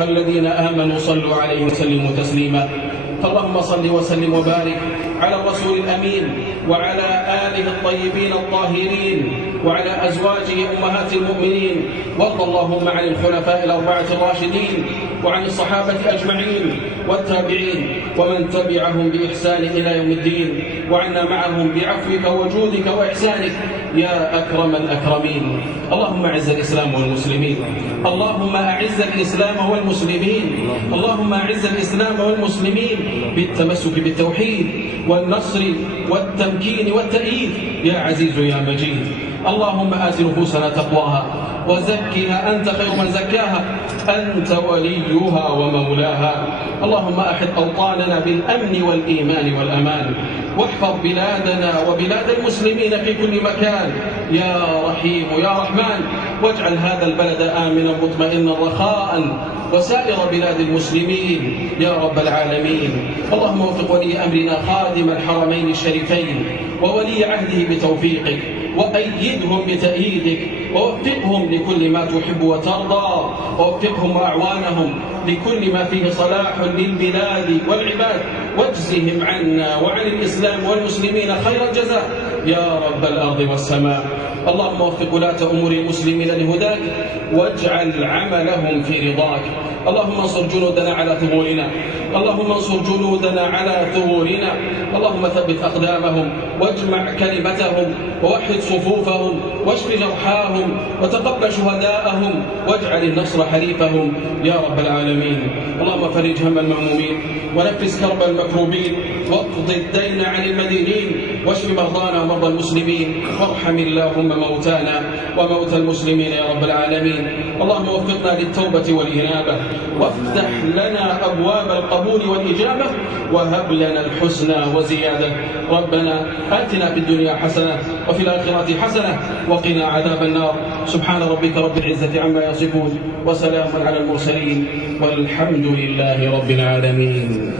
أيها الذين آمنوا صلوا عليه وسلموا تسليما. فاللهم صل وسلم وبارك على الرسول الأمين وعلى آله الطيبين الطاهرين وعلى أزواجه أمهات المؤمنين، وارض اللهم عن الخلفاء الأربعة الراشدين وعن الصحابة أجمعين والتابعين ومن تبعهم بإحسان إلى يوم الدين، وعنا معهم بعفوك وجودك وإحسانك يا أكرم الأكرمين. اللهم أعز الإسلام والمسلمين، اللهم أعز الإسلام والمسلمين، اللهم أعز الإسلام والمسلمين بالتمسك بالتوحيد والنصر والتمكين والتأييد يا عزيز يا مجيد. اللهم آت نفوسنا تقواها وزكها أنت خير من زكاها، أنت وليها ومولاها. اللهم أحد أوطاننا بالأمن والإيمان والأمان، واحفظ بلادنا وبلاد المسلمين في كل مكان يا رحيم يا رحمن، واجعل هذا البلد آمنا مطمئنا رخاء وسائر بلاد المسلمين يا رب العالمين. اللهم وفق ولي أمرنا خادم الحرمين الشريفين وولي عهده بتوفيقك، وأيدهم بتأييدك، ووفقهم لكل ما تحب وترضى، ووفقهم وأعوانهم لكل ما فيه صلاح للبلاد والعباد، واجزهم عنا وعن الإسلام والمسلمين خير الجزاء يا رب الأرض والسماء. اللهم وفق ولاة أمور المسلمين لهداك، واجعل عملهم في رضاك. اللهم انصر جنودنا على ثغورنا، اللهم انصر جنودنا على ثغورنا، اللهم ثبت أقدامهم واجمع كلمتهم ووحد صفوفهم واشف جرحاهم وتقبل شهداءهم، واجعل النصر حليفهم يا رب العالمين. اللهم فرج هم المهمومين ونفس كرب المكروبين، واقض الدين عن المدينين، واشف مرضانا ومرضى المسلمين، وارحم اللهم موتانا وموتى المسلمين يا رب العالمين. اللهم وفقنا للتوبة والإنابة، وافتح لنا أبواب القبول والإجابة، وهب لنا الحسنى وزيادة. ربنا آتنا في الدنيا حسنة وفي الآخرة حسنة وقنا عذاب النار. سبحان ربك رب العزة عما يصفون، وسلام على المرسلين، والحمد لله رب العالمين.